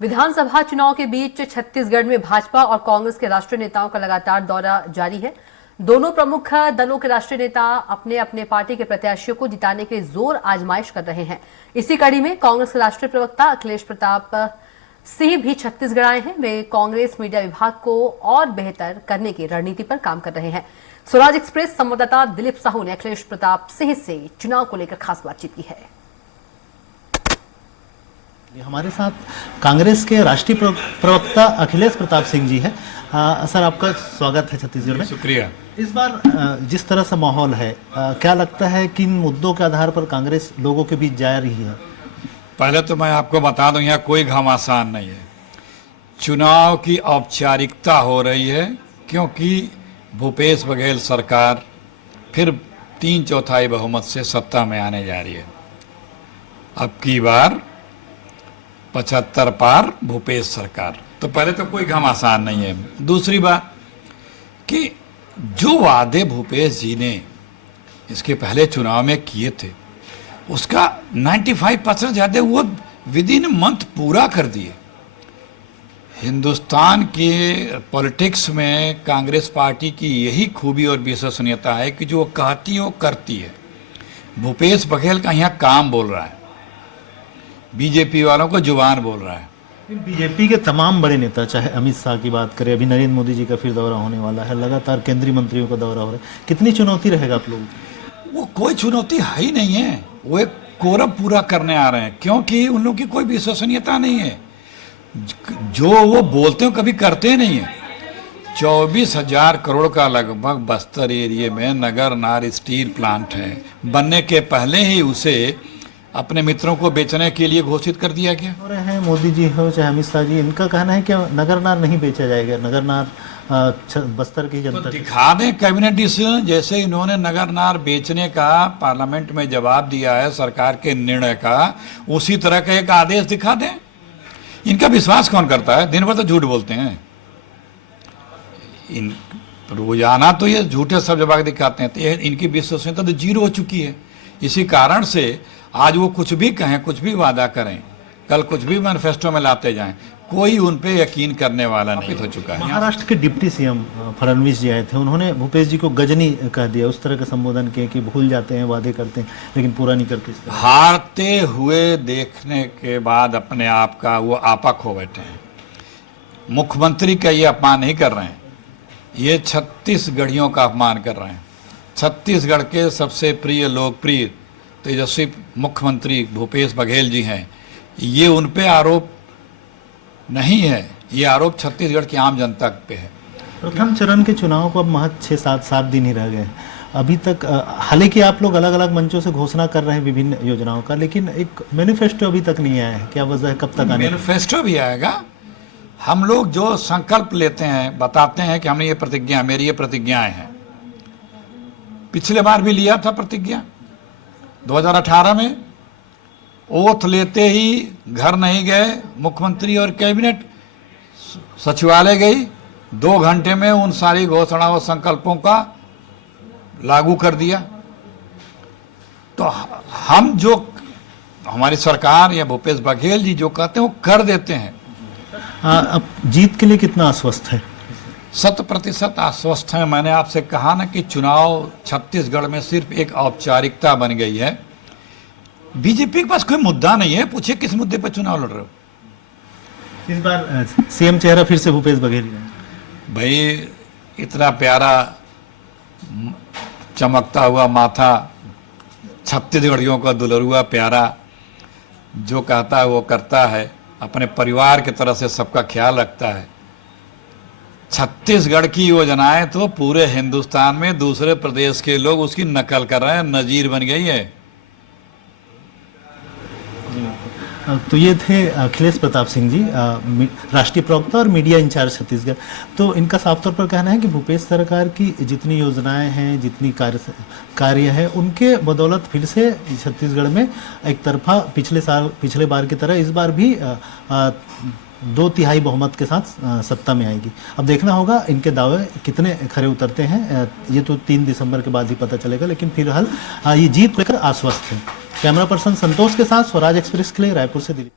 विधानसभा चुनाव के बीच छत्तीसगढ़ में भाजपा और कांग्रेस के राष्ट्रीय नेताओं का लगातार दौरा जारी है। दोनों प्रमुख दलों के राष्ट्रीय नेता अपने अपने पार्टी के प्रत्याशियों को जिताने के जोर आजमाइश कर रहे हैं। इसी कड़ी में कांग्रेस के राष्ट्रीय प्रवक्ता अखिलेश प्रताप सिंह भी छत्तीसगढ़ आए हैं। वे कांग्रेस मीडिया विभाग को और बेहतर करने की रणनीति पर काम कर रहे हैं। स्वराज एक्सप्रेस संवाददाता दिलीप साहू ने अखिलेश प्रताप सिंह से चुनाव को लेकर खास बातचीत की है। हमारे साथ कांग्रेस के राष्ट्रीय प्रवक्ता अखिलेश प्रताप सिंह जी है। सर, आपका स्वागत है छत्तीसगढ़ में। शुक्रिया। इस बार जिस तरह से माहौल है, क्या लगता है कि इन मुद्दों के आधार पर कांग्रेस लोगों के बीच जा रही है? पहले तो मैं आपको बता दूं, यहाँ कोई घमासान नहीं है। चुनाव की औपचारिकता हो रही है क्योंकि भूपेश बघेल सरकार फिर 3/4 बहुमत से सत्ता में आने जा रही है। अब की बार 75 पार भूपेश सरकार। तो पहले तो कोई घमासान नहीं है। दूसरी बात कि जो वादे भूपेश जी ने इसके पहले चुनाव में किए थे उसका 95% ज़्यादा वो विद इन मंथ पूरा कर दिए। हिंदुस्तान के पॉलिटिक्स में कांग्रेस पार्टी की यही खूबी और विश्वसनीयता है कि जो वो कहती है वो करती है। भूपेश बघेल का यहाँ काम बोल रहा है, बीजेपी वालों को जुबान बोल रहा है। बीजेपी के तमाम बड़े नेता, चाहे अमित शाह की बात करें, अभी नरेंद्र मोदी जी का फिर दौरा होने वाला है, लगातार केंद्रीय मंत्रियों का दौरा हो रहा है, कितनी चुनौती रहेगा आप लोगों की? वो कोई चुनौती है ही नहीं है। वो एक कोरम पूरा करने आ रहे हैं क्योंकि उन लोगों की कोई विश्वसनीयता नहीं है। जो वो बोलते हो कभी करते नहीं है। 24,000 करोड़ का लगभग बस्तर एरिया में नगर नार स्टील प्लांट है। बनने के पहले ही उसे अपने मित्रों को बेचने के लिए घोषित कर दिया गया। हो रहे हैं मोदी जी हो चाहे अमित शाह जी, इनका कहना है कि नगरनार नहीं बेचा जाएगा, नगरनार बस्तर की जनता तो दिखा दें कैबिनेट डिसीजन। जैसे इन्होंने नगरनार बेचने का पार्लियामेंट में जवाब दिया है सरकार के निर्णय का, उसी तरह का एक आदेश दिखा दें। इनका विश्वास कौन करता है? दिन भर तो झूठ बोलते हैं। इन रोजाना तो ये झूठे सब जवाब दिखाते हैं। तो इनकी विश्वसनीयता तो जीरो हो चुकी है। इसी कारण से आज वो कुछ भी कहें, कुछ भी वादा करें, कल कुछ भी मैनिफेस्टो में लाते जाएं, कोई उन पे यकीन करने वाला नहीं हो चुका है। महाराष्ट्र के डिप्टी सीएम फडणवीस जी आए थे, उन्होंने भूपेश जी को गजनी कह दिया, उस तरह का संबोधन किया कि भूल जाते हैं, वादे करते हैं लेकिन पूरा नहीं करते। हारते हुए देखने के बाद अपने आप का वो आपा खो बैठे हैं। मुख्यमंत्री का ये अपमान नहीं कर रहे हैं, ये छत्तीसगढ़ियों का अपमान कर रहे हैं। छत्तीसगढ़ के सबसे प्रिय लोकप्रिय तेजस्वी मुख्यमंत्री भूपेश बघेल जी हैं। ये उन पे आरोप नहीं है, ये आरोप छत्तीसगढ़ की आम जनता पे है। प्रथम चरण के चुनाव को अब महज 6-7 दिन ही रह गए अभी तक। हालांकि आप लोग अलग अलग मंचों से घोषणा कर रहे हैं विभिन्न योजनाओं का, लेकिन एक मैनिफेस्टो अभी तक नहीं आया है। क्या वजह है? कब तक आने? मैनिफेस्टो भी आएगा। हम लोग जो संकल्प लेते हैं, बताते हैं कि हमने ये प्रतिज्ञा, मेरी ये प्रतिज्ञाएं हैं। पिछले बार भी लिया था प्रतिज्ञा 2018 में। ओथ लेते ही घर नहीं गए मुख्यमंत्री और कैबिनेट, सचिवालय गई। 2 घंटे में उन सारी घोषणाओं और संकल्पों का लागू कर दिया। तो हम जो हमारी सरकार या भूपेश बघेल जी जो कहते हैं वो कर देते हैं। अब जीत के लिए कितना आश्वस्त है? 100% आश्वस्त है। मैंने आपसे कहा ना कि चुनाव छत्तीसगढ़ में सिर्फ एक औपचारिकता बन गई है। बीजेपी के पास कोई मुद्दा नहीं है। पूछिए किस मुद्दे पर चुनाव लड़ रहे हो? इस बार सीएम चेहरा फिर से भूपेश बघेल है। भाई, इतना प्यारा चमकता हुआ माथा, छत्तीसगढ़ियों का दुलरुआ प्यारा, जो कहता है वो करता है, अपने परिवार की तरह से सबका ख्याल रखता है। छत्तीसगढ़ की योजनाएं तो पूरे हिंदुस्तान में दूसरे प्रदेश के लोग उसकी नकल कर रहे हैं, नजीर बन गई है। तो ये थे अखिलेश प्रताप सिंह जी, राष्ट्रीय प्रवक्ता और मीडिया इंचार्ज छत्तीसगढ़। तो इनका साफ तौर पर कहना है कि भूपेश सरकार की जितनी योजनाएं हैं, जितनी कार्य है, उनके बदौलत फिर से छत्तीसगढ़ में एक तरफा पिछले बार की तरह इस बार भी 2/3 बहुमत के साथ सत्ता में आएगी। अब देखना होगा इनके दावे कितने खरे उतरते हैं। ये तो 3 दिसंबर के बाद ही पता चलेगा, लेकिन फिलहाल ये जीत लेकर आश्वस्त है। कैमरा पर्सन संतोष के साथ स्वराज एक्सप्रेस के लिए रायपुर से दिल्ली।